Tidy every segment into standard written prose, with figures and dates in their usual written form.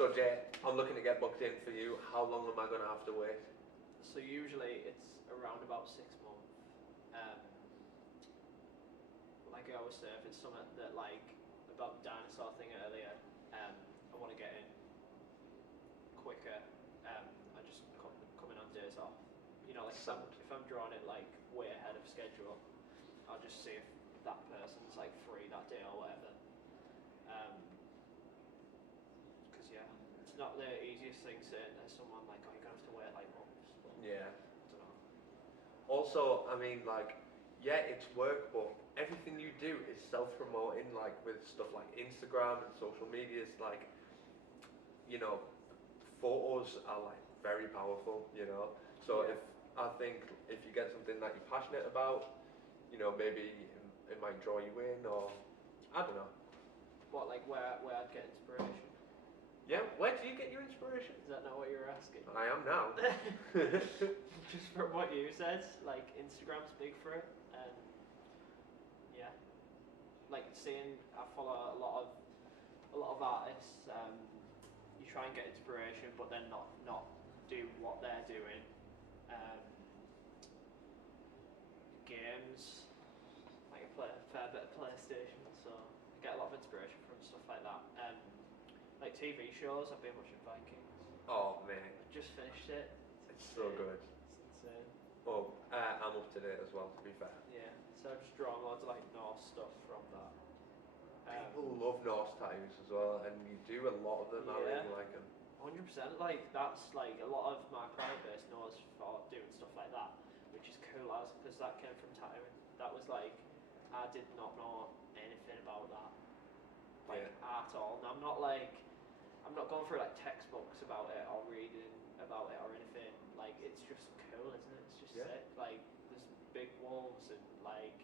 So Jay, I'm looking to get booked in for you. How long am I going to have to wait? So usually it's around about 6 months. Um, like I always say, if it's something that like about the dinosaur thing earlier, I want to get in quicker. I just come in on days off. You know, like if I'm drawing it like way ahead of schedule, I'll just see if that person's like free that day or whatever. Because yeah, it's not the easiest thing saying to someone like, oh, you're gonna have to wait like months. But Yeah. I don't know. Also, I mean, like, yeah, it's work, but everything you do is self-promoting, like with stuff like Instagram and social medias. Like, you know, photos are like very powerful. You know, so Yeah. I think if you get something that you're passionate about, you know, maybe it might draw you in, or I don't know. What, like where I'd get inspiration? Yeah, where do you get your inspiration? Is that not what you're asking? I am now. Just from what you said, like Instagram's big for it, and yeah, like seeing I follow a lot of artists. You try and get inspiration, but then not do what they're doing. Um, Games, like I play a fair bit of PlayStation, so I get a lot of inspiration from stuff like that. Like TV shows, I've been watching Vikings. Oh man, I've just finished it. it's so good. It's insane. Well, I'm up to date as well, to be fair. Yeah, so I've just drawn loads of like Norse stuff from that. People love Norse tattoos as well, and you do a lot of them. I Yeah. really like them. 100%. Like that's like a lot of my client base knows for doing stuff like that, which is cool as because that came from tattooing. That was like I did not know anything about that, like at all. And I'm not going through like textbooks about it or reading about it or anything. Like it's just cool, isn't it? It's just sick. Like there's big wolves and like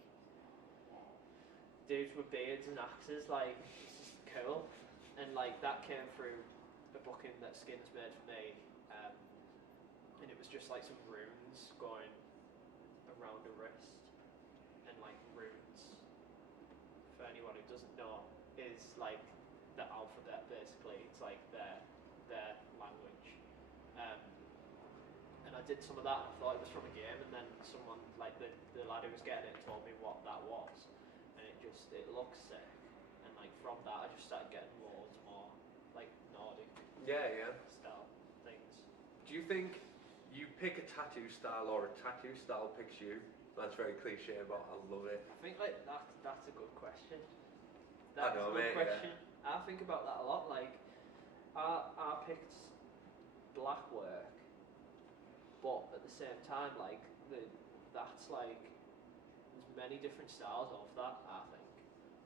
dudes with beards and axes. Like it's just cool, and like that came through a booking that Skins made for me, and it was just like some runes going around a wrist, and like runes, for anyone who doesn't know, is like the alphabet basically. It's like their language, and I did some of that. And I thought it was from a game, and then someone like the lad who was getting it told me what that was, and it looks sick, and like from that I just started getting loads more like Nordic style things. Do you think you pick a tattoo style or a tattoo style picks you? That's very cliche, but I love it. I think like that's a good question. I know, mate, question. Yeah. I think about that a lot. Like I picked black work, but at the same time, like that's like there's many different styles of that. I think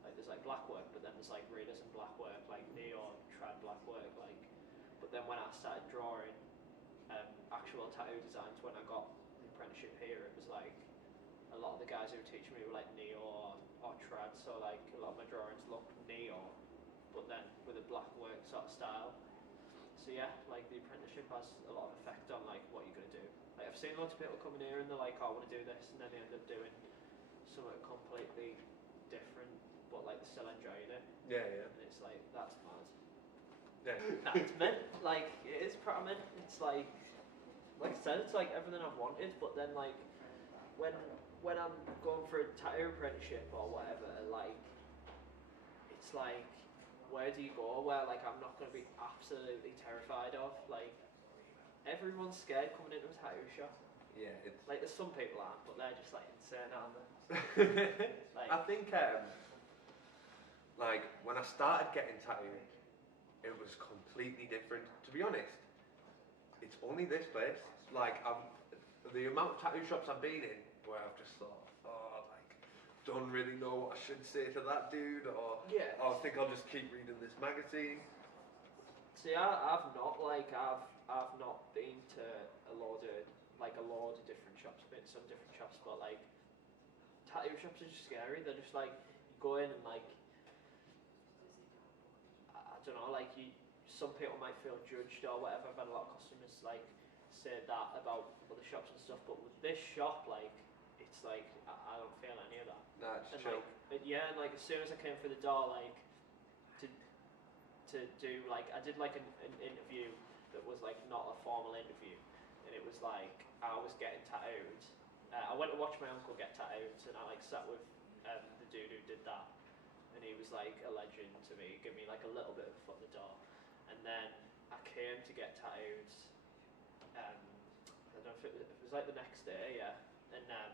like there's like black work, but then there's like realism black work, like neon trad black work, like. But then when I started drawing actual tattoo designs, when I got the apprenticeship here, it was like a lot of the guys who were teaching me were like neo or trad, so like a lot of my drawings looked neo, but then with a black work sort of style. So yeah, like the apprenticeship has a lot of effect on like what you're gonna do. Like I've seen lots of people come in here and they're like, oh, I want to do this, and then they end up doing something completely different, but like they're still enjoying it. Yeah, yeah. And it's like that's mad. Yeah. It's meant like it is pretty meant. It's like I said, it's like everything I've wanted, but then like when I'm going for a tattoo apprenticeship or whatever, like it's like where do you go where like I'm not going to be absolutely terrified of? Like everyone's scared coming into a tattoo shop. Yeah, it's like there's some people aren't, but they're just like insane, aren't they? Like, I think like when I started getting tattooed, it was completely different. To be honest, it's only this place. Like the amount of tattoo shops I've been in where I've just thought, oh, like, don't really know what I should say to that dude, or I think I'll just keep reading this magazine. See, I've not been to a load of different shops. I've been to some different shops, but like tattoo shops are just scary. They're just like you go in and like I don't know, like some people might feel judged or whatever. I've had a lot of customers like say that about other shops and stuff, but with this shop, like it's like I don't feel any of that. Nah, it's and chill. Like, and like as soon as I came through the door, like to to do like I did like an interview that was like not a formal interview, and it was like I was getting tattooed. I went to watch my uncle get tattooed, and I like sat with the dude who did that, and he was like a legend to me. He gave me like a little bit of a foot in the door, and then I came to get tattooed. I don't know if it was like the next day, yeah, and then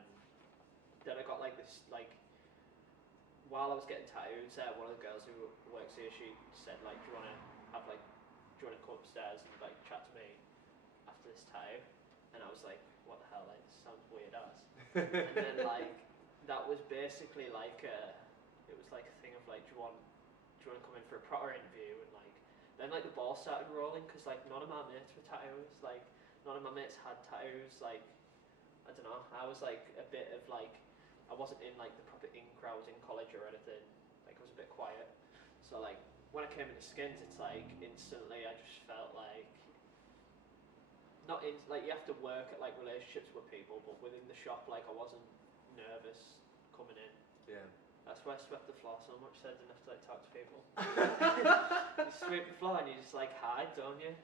I got like this like. While I was getting tattooed, one of the girls who works here, she said like, do you want to come upstairs and like chat to me after this tattoo? And I was like, what the hell, like this sounds weird as. And then like that was basically like it was like a thing of like, do you want to come in for a proper interview? And like then like the ball started rolling because like none of my mates were tattoos, like none of my mates had tattoos. Like I don't know, I was like a bit of like. I wasn't in like the proper in crowds in college or anything. Like I was a bit quiet. So like when I came into Skins, it's like instantly I just felt like not in like you have to work at like relationships with people, but within the shop like I wasn't nervous coming in. Yeah. That's why I swept the floor so much. So I didn't have to like talk to people. You sweep the floor and you just like hide, don't you?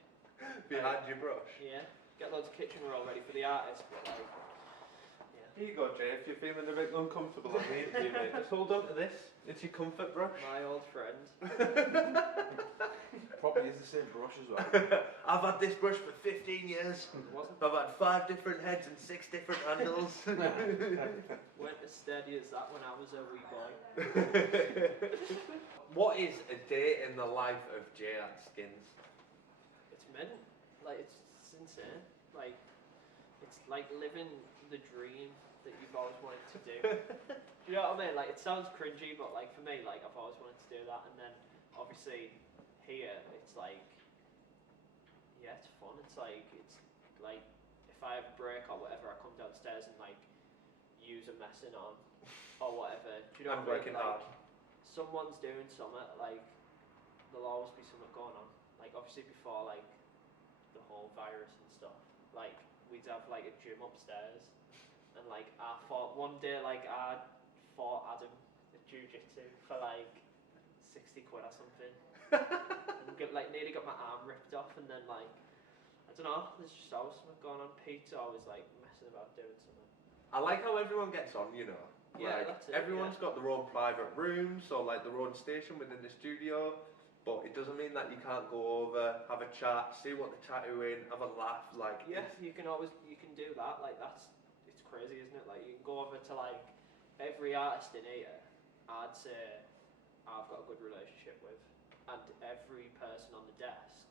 Behind your brush. Yeah. Get loads of kitchen roll ready for the artist, but like. Here you go, Jay. If you're feeling a bit uncomfortable on the interview, mate, just hold on to this. It's your comfort brush. My old friend. Probably is the same brush as well. I've had this brush for 15 years. Wasn't I've had 5 different heads and 6 different handles. weren't as steady as that when I was a wee boy. What is a day in the life of Jay at Skins? It's mint. Like it's insane. Like it's like living the dream that you've always wanted to do. Do you know what I mean? Like it sounds cringy, but like for me, like I've always wanted to do that. And then obviously here, it's like, yeah, it's fun. It's like if I have a break or whatever, I come downstairs and like use a messing on or whatever. Do you know I'm what I working mean? Like, hard. someone's doing something, like there'll always be something going on. Like obviously before like the whole virus and stuff, like we'd have like a gym upstairs, and like I fought one day like I fought Adam at jiu-jitsu for like 60 quid or something. And like nearly got my arm ripped off, and then like I don't know, there's just always something going on. Pete's always like messing about doing something. I like how everyone gets on, you know. Yeah, Like, that's it. everyone's got their own private rooms or like their own station within the studio, but it doesn't mean that you can't go over, have a chat, see what they're tattooing, have a laugh. Like Yeah, you can do that. Like it's crazy, isn't it? Like you can go over to like every artist in here. I'd say I've got a good relationship with, and every person on the desk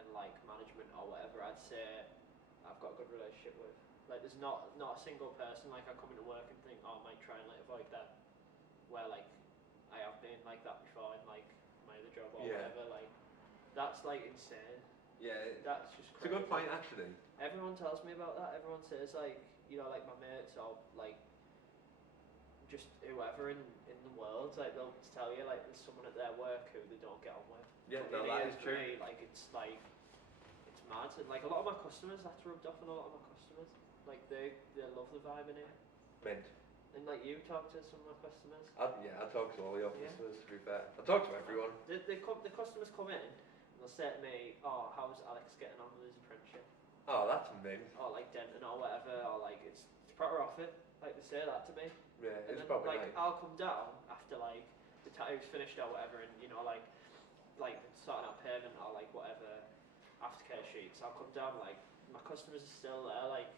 and like management or whatever, I'd say I've got a good relationship with. Like there's not a single person like I come into work and think, oh, I might try and like avoid them. Where like I have been like that before in like my other job or whatever. Like that's like insane. Yeah, That's just it's a crazy. good point actually. Everyone tells me about that. Everyone says like, you know, like my mates or like just whoever in the world, like they'll tell you like there's someone at their work who they don't get on with. Yeah, But no, it that is for true. me, like it's mad. And, like a lot of my customers, that's rubbed off on a lot of my customers. Like they love the vibe in here. Mint. And like you talk to some of my customers. I talk to all your Yeah. customers, to be fair. I talk to everyone. The customers come in and they'll say to me, oh, how's Alex getting on with his apprenticeship? Oh, that's mint. Or like Denton or whatever, or like it's proper off it. Like they say that to me. Yeah, And it's then, probably like nice. I'll come down after like the tattoo's finished or whatever, and you know like sorting out payment or like whatever aftercare sheets. I'll come down like my customers are still there like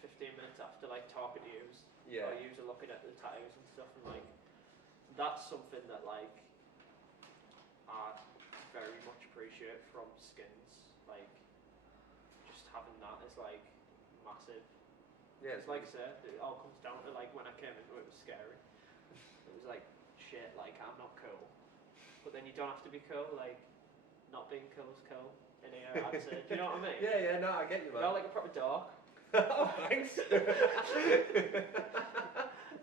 15 minutes after like talking to yous. Yeah. Or yous are looking at the tattoos and stuff, and like that's something that like I very much appreciate from Skins. Like just having that is like massive. Yeah, It's like I said, it all comes down to like when I came into it, it was scary. It was like shit, like I'm not cool. But then you don't have to be cool, like not being cool is cool in here, I'd say. Do you know what I mean? Yeah, no, I get you, man. You're like a proper dog. Oh, thanks.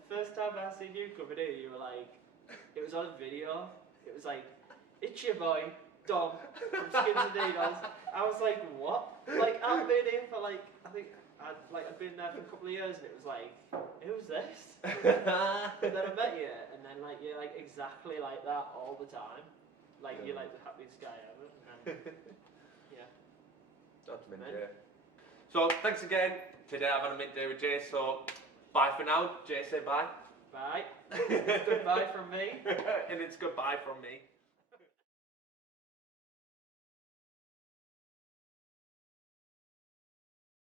First time I seen you coming in, you were like, it was on a video, it was like, it's your boy, Dom, from Skins and Needles. I was like, what? Like, I've been here for like, I think, I'd been there for a couple of years, and it was like, who's this? And then I met you, and then like you're like exactly like that all the time. like Yeah. you're like the happiest guy ever. And then, yeah. That's mint, Mint. Jay. So thanks again. Today I've had a mint day with Jay. So bye for now. Jay, say bye. Bye. Goodbye from me. And it's goodbye from me.